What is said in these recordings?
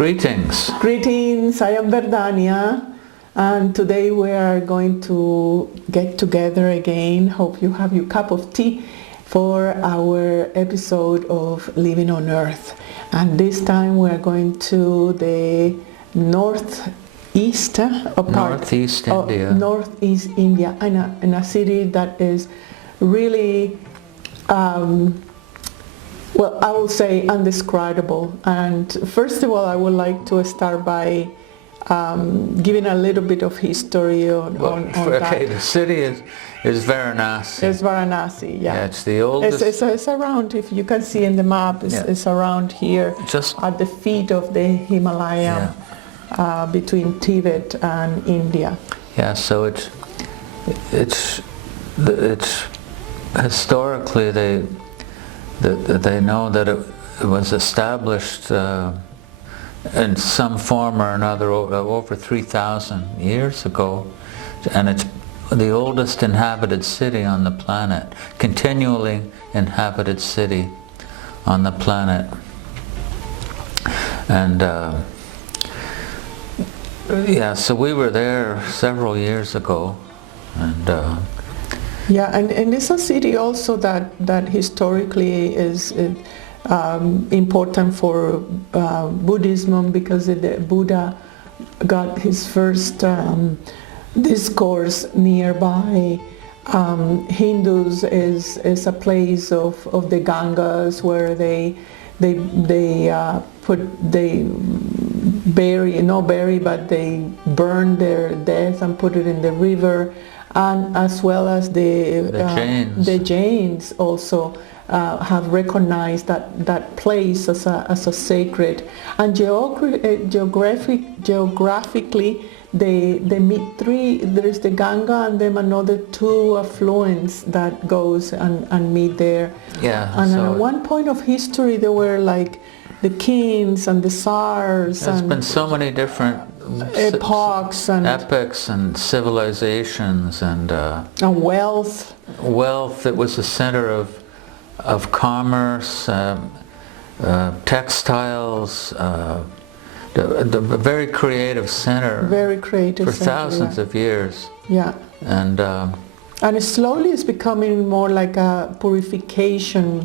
Greetings. Greetings, I am Verdania, and today we are going to get together again. Hope you have your cup of tea for our episode of Living on Earth. And this time we are going to the northeast India. Northeast India, in a city that is really well, I will say undescribable. And first of all, I would like to start by giving a little bit of history on okay, that. the city is Varanasi. It's Varanasi, yeah. It's the oldest. It's around, if you can see in the map, it's around here, just at the feet of the Himalayan, between Tibet and India. Yeah, so it's historically they know that it was established in some form or another over 3,000 years ago, and it's the oldest inhabited city on the planet, continually inhabited city on the planet. And so we were there several years ago, and and it's a city also that historically is important for Buddhism, because the Buddha got his first discourse nearby. Hindus is a place of the Gangas where they burn their death and put it in the river. And as well as the Jains also have recognized that place as a sacred. And geographically, they meet three. There is the Ganga and then another two affluents that goes and meet there. Yeah. And at one point of history, there were like the kings and the tsars. There's been so many different epochs and civilizations and wealth. It was a center of commerce, textiles, the very creative center. Very creative for center, thousands of years. Yeah. And it slowly is becoming more like a purification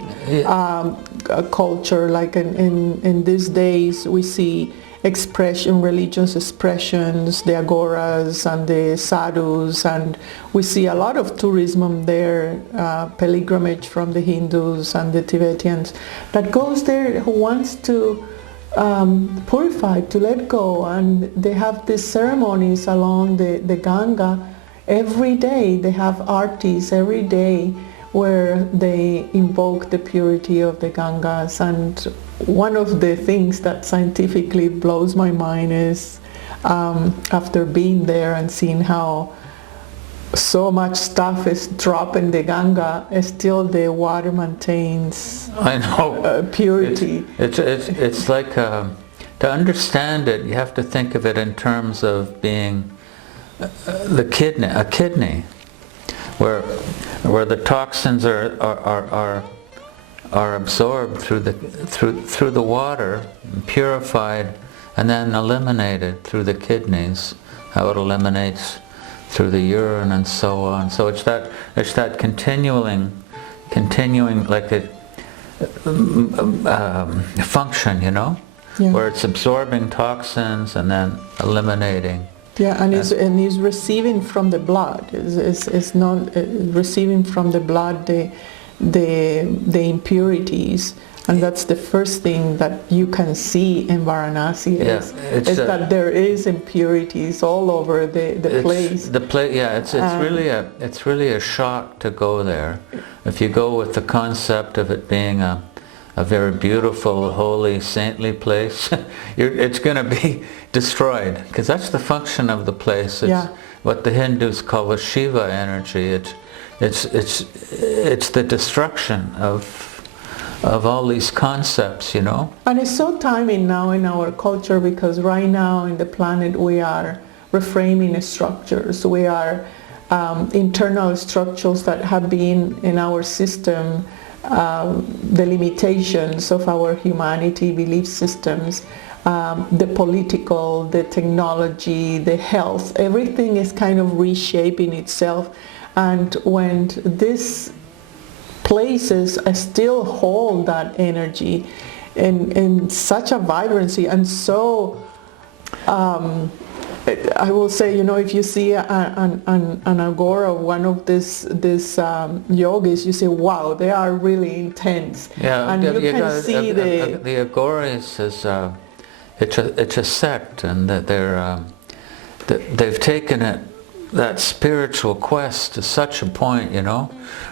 culture. Like in these days, we see religious expressions, the agoras and the sadhus, and we see a lot of tourism there, pilgrimage from the Hindus and the Tibetans that goes there, who wants to purify, to let go, and they have these ceremonies along the Ganga every day. They have artis every day where they invoke the purity of the Gangas. And one of the things that scientifically blows my mind is after being there and seeing how so much stuff is dropped in the Ganga, still the water maintains purity. It's like to understand it, you have to think of it in terms of being a kidney, where the toxins are absorbed through the water, purified, and then eliminated through the kidneys. How it eliminates through the urine and so on. So it's that continuing like a function, where it's absorbing toxins and then eliminating. Yeah, and is receiving from the blood. Is not receiving from the blood the impurities, and that's the first thing that you can see in Varanasi is that there is impurities all over the place. It's really a shock to go there. If you go with the concept of it being a very beautiful, holy, saintly place, it's going to be destroyed, because that's the function of the place. It's what the Hindus call the Shiva energy. It's the destruction of all these concepts, And it's so timing now in our culture, because right now in the planet we are reframing structures. We are internal structures that have been in our system, the limitations of our humanity, belief systems, the political, the technology, the health, everything is kind of reshaping itself. And when these places still hold that energy in such a vibrancy, and so I will say, if you see an agora of one of these yogis, you say, wow, they are really intense. Yeah, and you can see the agora is it's a sect, and that they've taken it, that spiritual quest, to such a point,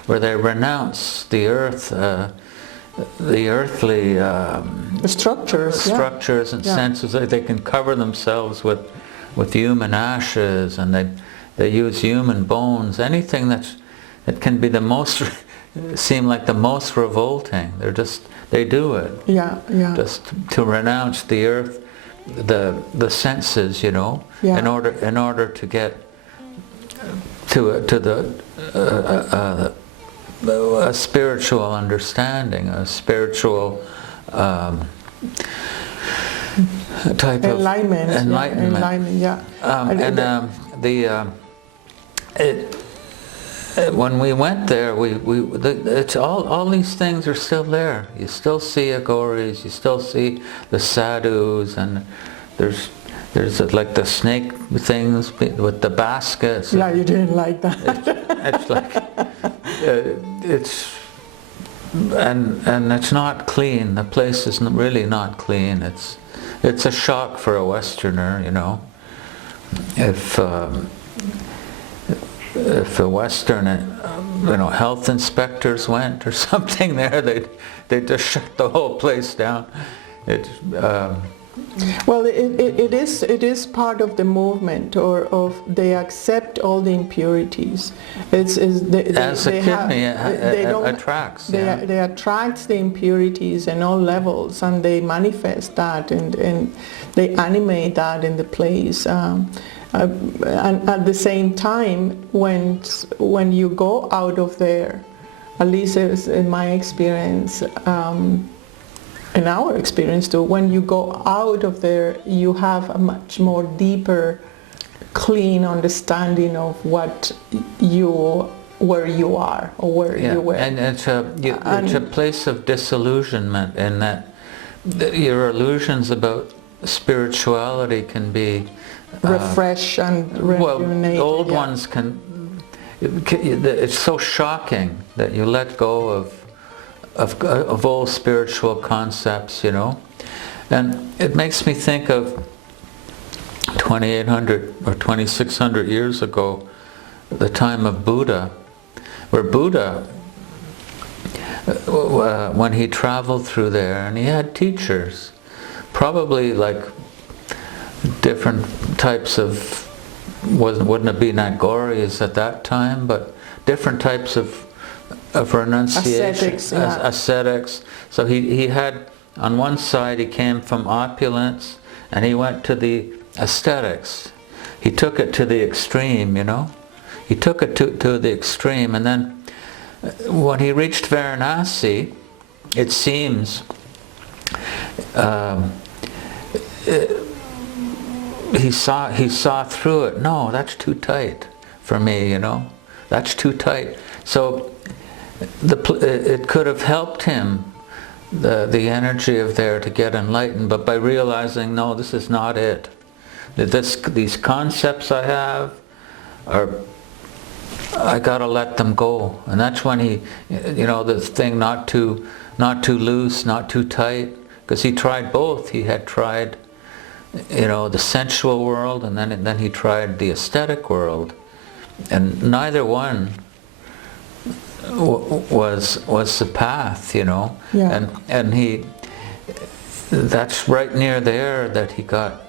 where they renounce the earth, the earthly structures and senses. They can cover themselves with human ashes, and they use human bones, anything that can be the most seem like the most revolting. They do it. Yeah. Just to renounce the earth, the senses, in order to get to a spiritual understanding, a spiritual type enlightenment. of enlightenment. When we went there, it's all these things are still there. You still see agoras, you still see the sadhus, and there's like the snake things with the baskets. Yeah, you didn't like that. It's like and it's not clean. The place is really not clean. It's a shock for a Westerner, if a Western, health inspectors went or something there, they'd just shut the whole place down. Well, it is part of the movement, or of they accept all the impurities. As a kidney attracts. They attract the impurities in all levels, and they manifest that, and they animate that in the place. And at the same time, when you go out of there, at least in my experience, in our experience too, when you go out of there, you have a much more deeper, clean understanding of where you are, or where you were. And it's a place of disillusionment, in that your illusions about spirituality can be refresh and rejuvenate. Well, old ones can. It's so shocking that you let go of old spiritual concepts, and it makes me think of 2,800 or 2,600 years ago, the time of Buddha, where Buddha, when he traveled through there, and he had teachers, probably like different types of, wouldn't have been agoras at that time, but different types of renunciation, ascetics. So he had, on one side he came from opulence, and he went to the aesthetics. He took it to the extreme, He took it to the extreme, and then when he reached Varanasi, it seems he saw through it. No, that's too tight for me, That's too tight. So it could have helped him, the energy of there, to get enlightened, but by realizing, no, this is not it. These concepts I have I gotta let them go. And that's when he, this thing, not too loose, not too tight, because he tried both. He had tried, the sensual world, and then he tried the aesthetic world, and neither one was the path, Yeah. And that's right near there that he got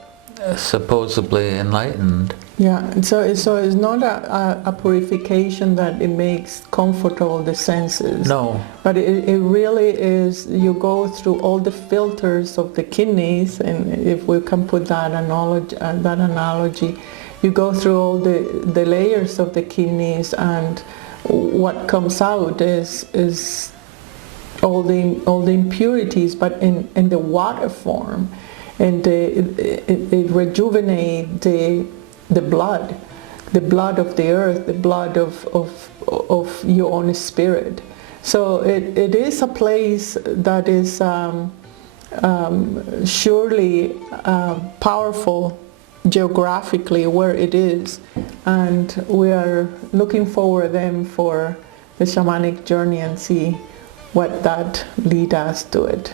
supposedly enlightened. Yeah, and so it's not a purification that it makes comfortable the senses. No. But it really is, you go through all the filters of the kidneys, and if we can put that analogy, you go through all the layers of the kidneys, and what comes out is all the impurities, but in the water form. and it rejuvenates the blood of the earth, the blood of your own spirit. So it is a place that is surely powerful geographically where it is, and we are looking forward then for the shamanic journey and see what that lead us to it.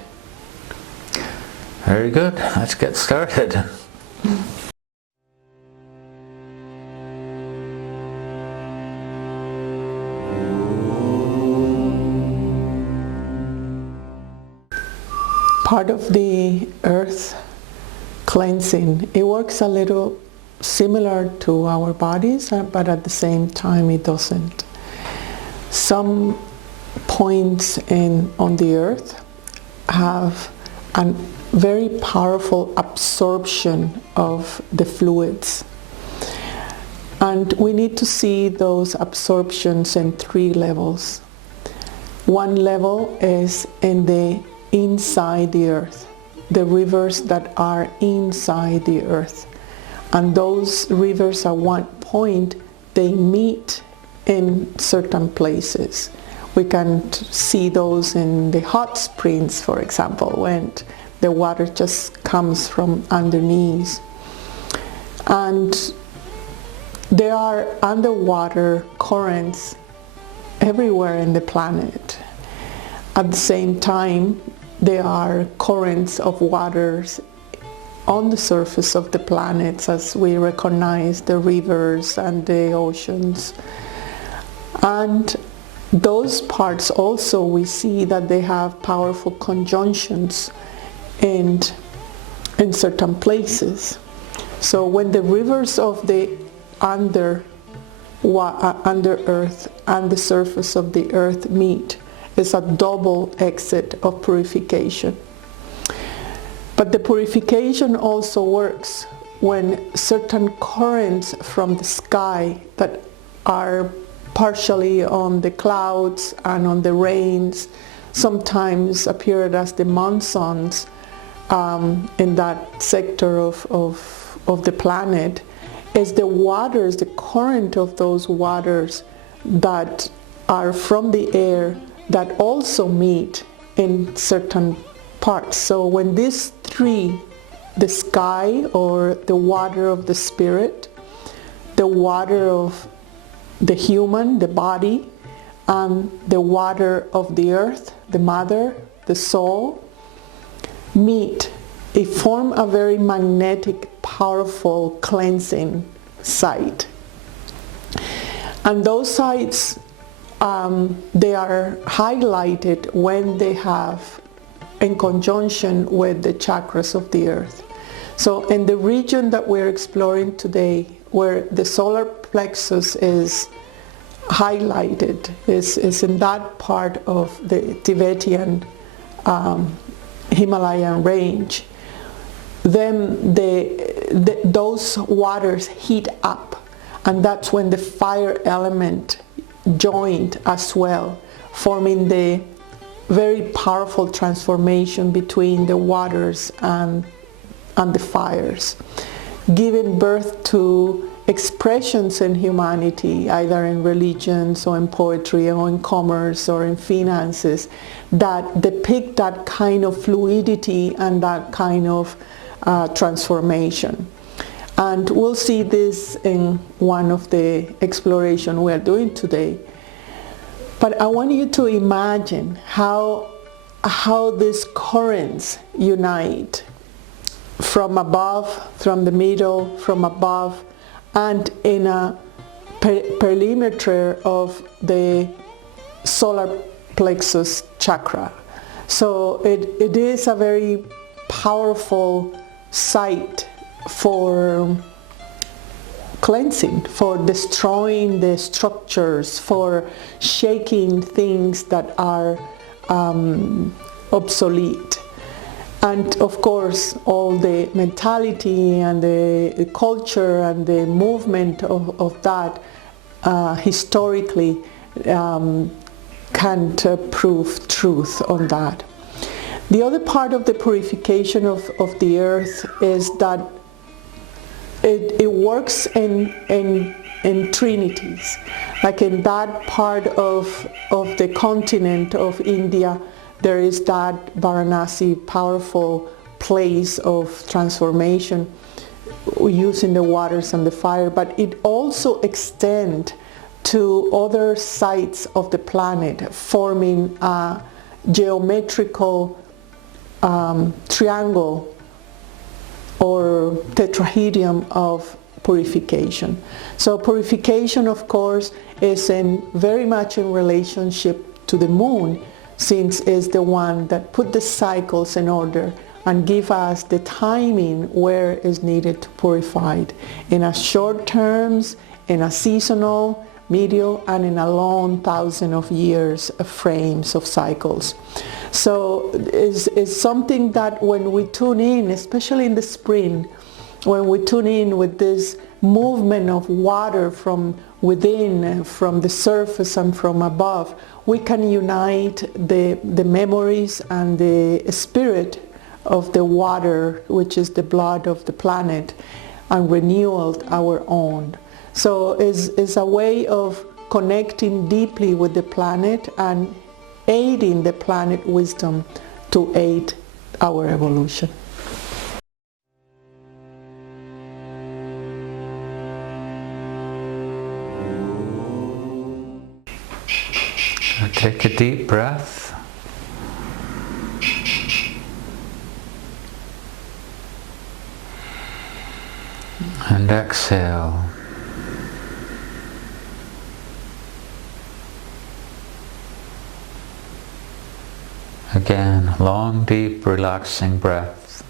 Very good. Let's get started. Part of the earth cleansing, it works a little similar to our bodies, but at the same time it doesn't. Some points on the earth have a very powerful absorption of the fluids. And we need to see those absorptions in 3 levels. One level is in the inside the earth, the rivers that are inside the earth. And those rivers at one point, they meet in certain places. We can see those in the hot springs, for example, when the water just comes from underneath. And there are underwater currents everywhere in the planet. At the same time, there are currents of waters on the surface of the planets, as we recognize the rivers and the oceans. And those parts also, we see that they have powerful conjunctions in certain places. So when the rivers of the under earth and the surface of the earth meet, it's a double exit of purification. But the purification also works when certain currents from the sky that are partially on the clouds and on the rains, sometimes appear as the monsoons in that sector of the planet, is the waters, the current of those waters that are from the air that also meet in certain parts. So when these 3, the sky or the water of the spirit, the water of the human, the body, and the water of the earth, the mother, the soul, meet, they form a very magnetic, powerful cleansing site. And those sites, they are highlighted when they have in conjunction with the chakras of the earth. So in the region that we're exploring today, where the solar plexus is highlighted, is in that part of the Tibetan Himalayan range, then those waters heat up, and that's when the fire element joined as well, forming the very powerful transformation between the waters and the fires, giving birth to expressions in humanity, either in religions or in poetry or in commerce or in finances, that depict that kind of fluidity and that kind of transformation. And we'll see this in one of the explorations we're doing today. But I want you to imagine how these currents unite from above, from the middle, from above, and in a perimeter of the solar plexus chakra. So it is a very powerful site for cleansing, for destroying the structures, for shaking things that are obsolete. And of course, all the mentality and the culture and the movement of that historically can't prove truth on that. The other part of the purification of the earth is that it works in trinities. Like in that part of the continent of India, there is that Varanasi powerful place of transformation using the waters and the fire, but it also extends to other sites of the planet, forming a geometrical triangle or tetrahedron of purification. So purification, of course, is very much in relationship to the moon, since it's the one that put the cycles in order and give us the timing where is needed to purify it, in a short terms, in a seasonal, medium, and in a long thousand of years of frames of cycles. So it's something that when we tune in, especially in the spring, when we tune in with this movement of water from within, from the surface and from above, we can unite the memories and the spirit of the water, which is the blood of the planet, and renew our own. So it's a way of connecting deeply with the planet and aiding the planet wisdom to aid our evolution. Take a deep breath. And exhale. Again, long, deep, relaxing breath.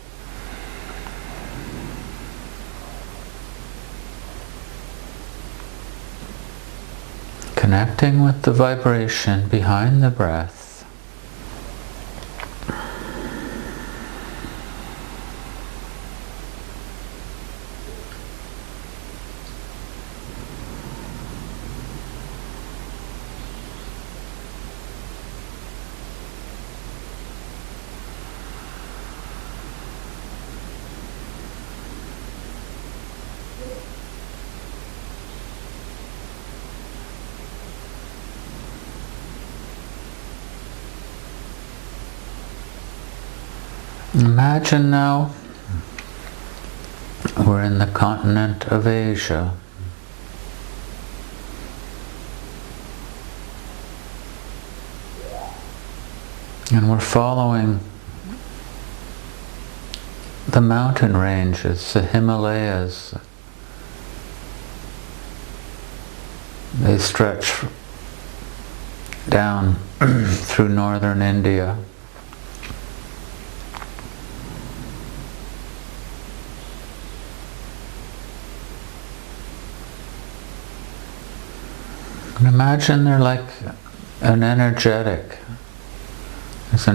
Connecting with the vibration behind the breath. Imagine now we're in the continent of Asia. And we're following the mountain ranges, the Himalayas. They stretch down through northern India. And imagine they're like there's an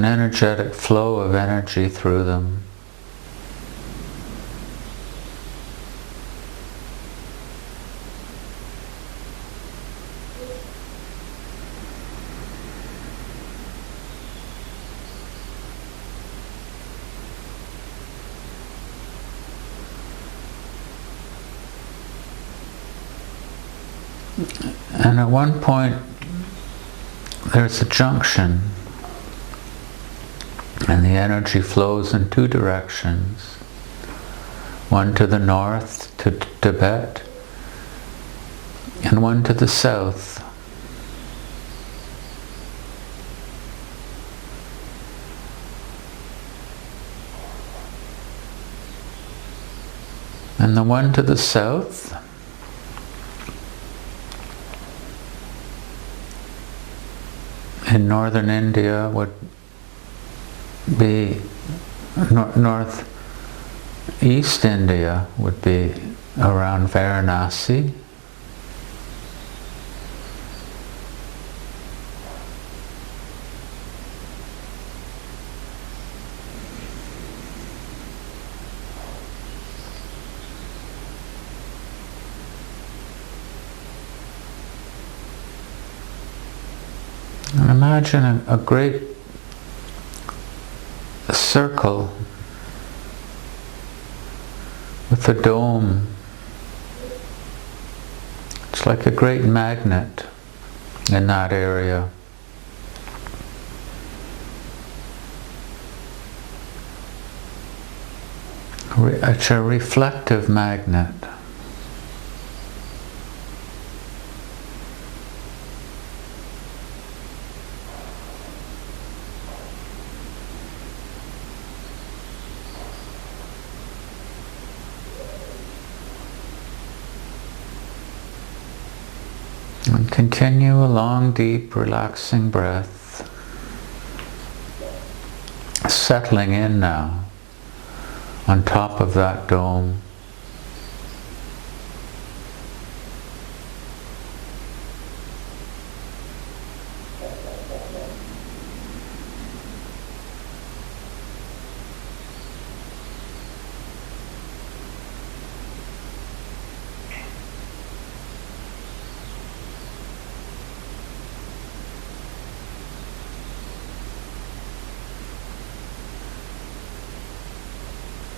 energetic flow of energy through them. And at one point there's a junction, and the energy flows in two directions, one to the north to Tibet and one to the south. And the one to the south in northern India would be, northeast India would be around Varanasi. And imagine a great circle with a dome. It's like a great magnet in that area. It's a reflective magnet. And continue a long, deep, relaxing breath, settling in now on top of that dome.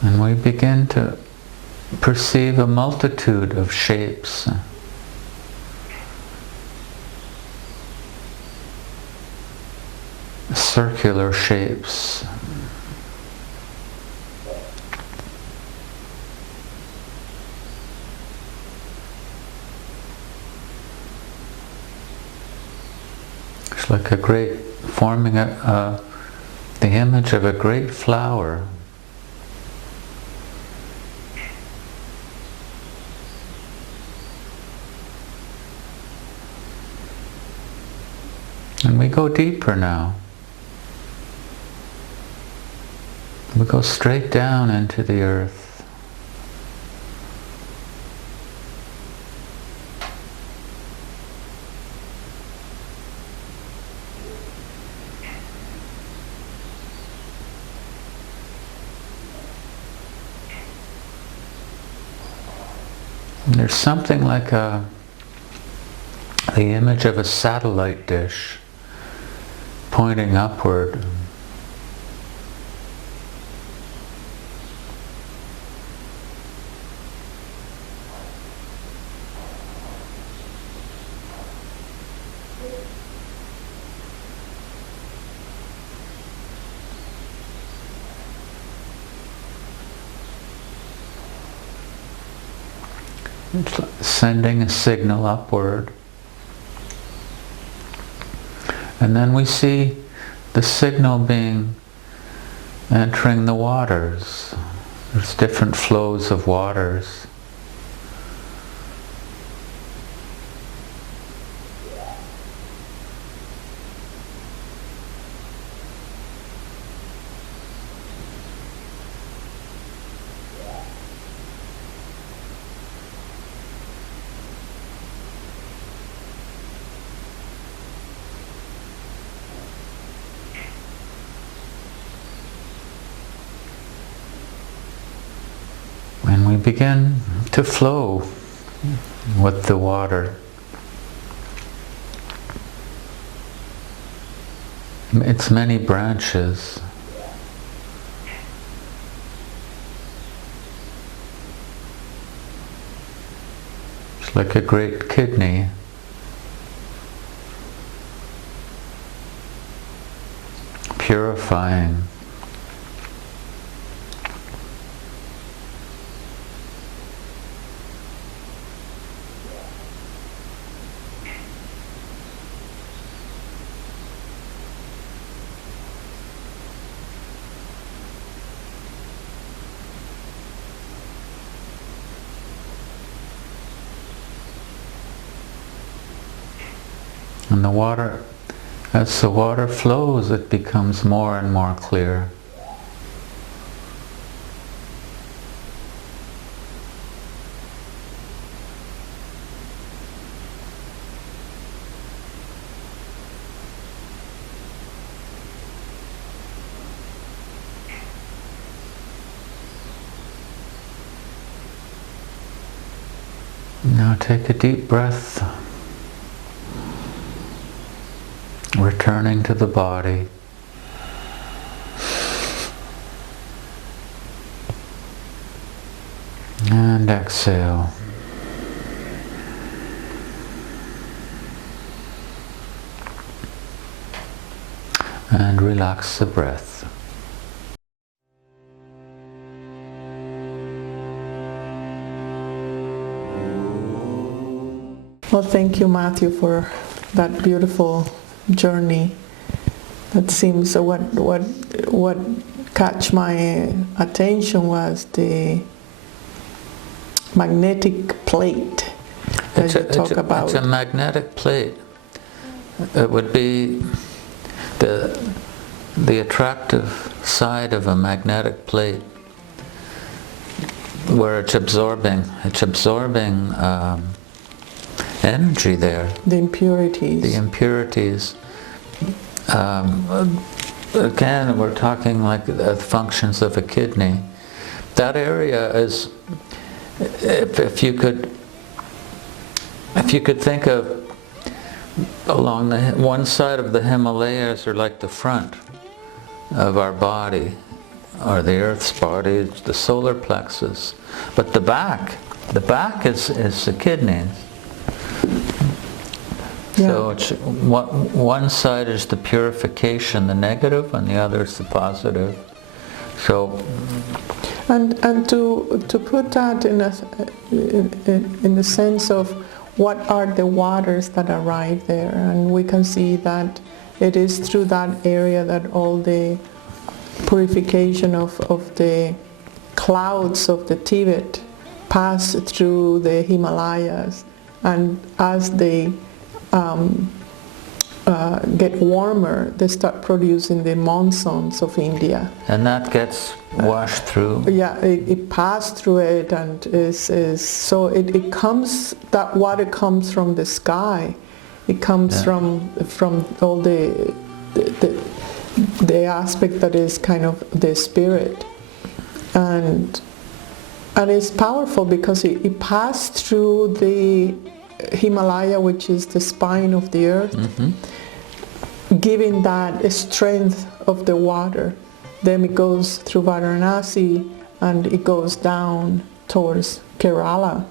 And we begin to perceive a multitude of shapes. Circular shapes. It's like a great, forming the image of a great flower. And we go deeper now. We go straight down into the earth. And there's something like the image of a satellite dish pointing upward. It's like sending a signal upward. And then we see the signal entering the waters. There's different flows of waters. And we begin to flow with the water. Its many branches. It's like a great kidney. Purifying. And the water, as the water flows, it becomes more and more clear. Now take a deep breath. Returning to the body. And exhale. And relax the breath. Well, thank you, Matthew, for that beautiful journey. That seems what catch my attention was the magnetic plate that you talk about. It's a magnetic plate. It would be the attractive side of a magnetic plate, where it's absorbing energy there. The impurities. The impurities. Again, we're talking like the functions of a kidney. That area is, if you could think of along the one side of the Himalayas, are like the front of our body, or the Earth's body, it's the solar plexus. But the back is the kidneys. Yeah. So it's one side is the purification, the negative, and the other is the positive. So, and to put that in the sense of what are the waters that arrive there, and we can see that it is through that area that all the purification of the clouds of the Tibet pass through the Himalayas, and as they get warmer, they start producing the monsoons of India. And that gets washed through? Yeah, it passed through it, and so it comes, that water comes from the sky. It comes from all the aspect that is kind of the spirit. And it's powerful because it passed through the Himalaya, which is the spine of the earth, giving that strength of the water. Then it goes through Varanasi and it goes down towards Kerala,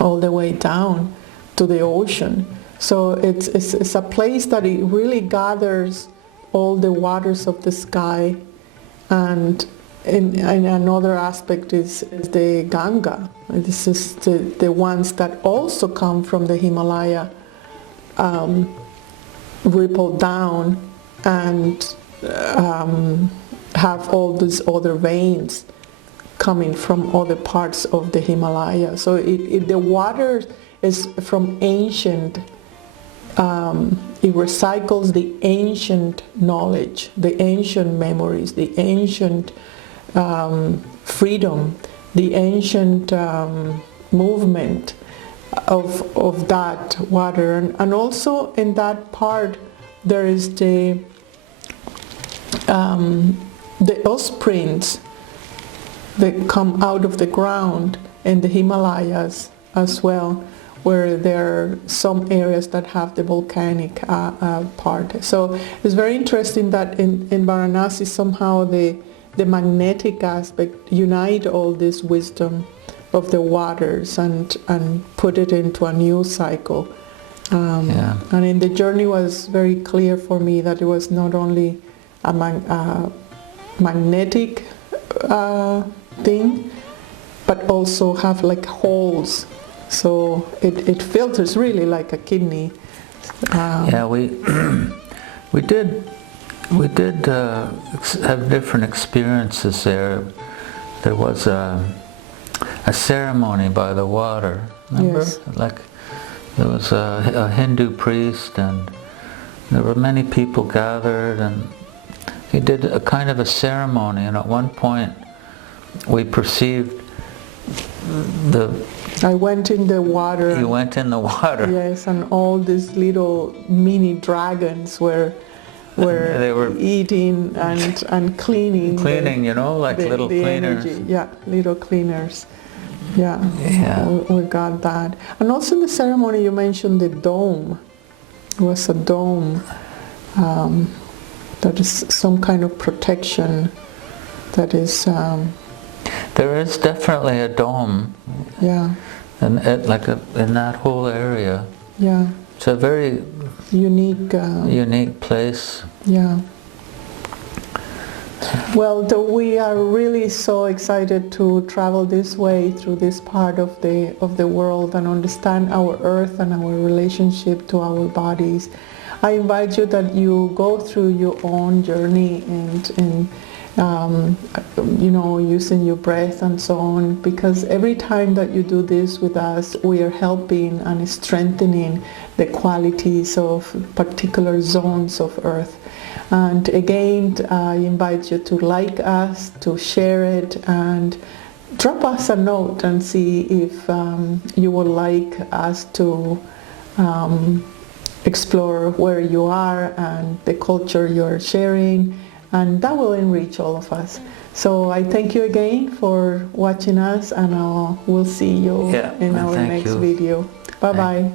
all the way down to the ocean. So it's a place that it really gathers all the waters of the sky. And in another aspect is the Ganga. This is the ones that also come from the Himalaya, ripple down and have all these other veins coming from other parts of the Himalaya. So the water is from ancient, it recycles the ancient knowledge, the ancient memories, the ancient freedom, the ancient movement of that water. And also in that part there is the offsprings that come out of the ground in the Himalayas as well, where there are some areas that have the volcanic part. So it's very interesting that in Varanasi somehow the magnetic aspect unite all this wisdom of the waters and put it into a new cycle. And in the journey was very clear for me that it was not only a magnetic thing, but also have like holes. So it filters really like a kidney. Yeah, we did have different experiences there. There was a ceremony by the water, remember? Yes. Like there was a Hindu priest, and there were many people gathered, and he did a kind of a ceremony, and at one point we perceived I went in the water. You went in the water. Yes, and all these little mini dragons were they were eating and cleaning. Cleaning, like little the cleaners. Energy. Yeah, little cleaners. Yeah. We got that. And also in the ceremony you mentioned the dome. It was a dome. That is some kind of protection that is... There is definitely a dome, Yeah. and in that whole area. Yeah. It's a very Unique. unique place. Yeah. Well, we are really so excited to travel this way through this part of the world and understand our earth and our relationship to our bodies. I invite you that you go through your own journey and using your breath and so on, because every time that you do this with us, we are helping and strengthening the qualities of particular zones of earth. And again, I invite you to like us, to share it, and drop us a note and see if you would like us to explore where you are and the culture you're sharing, and that will enrich all of us. So I thank you again for watching us, and we'll see you in our next video. Bye-bye.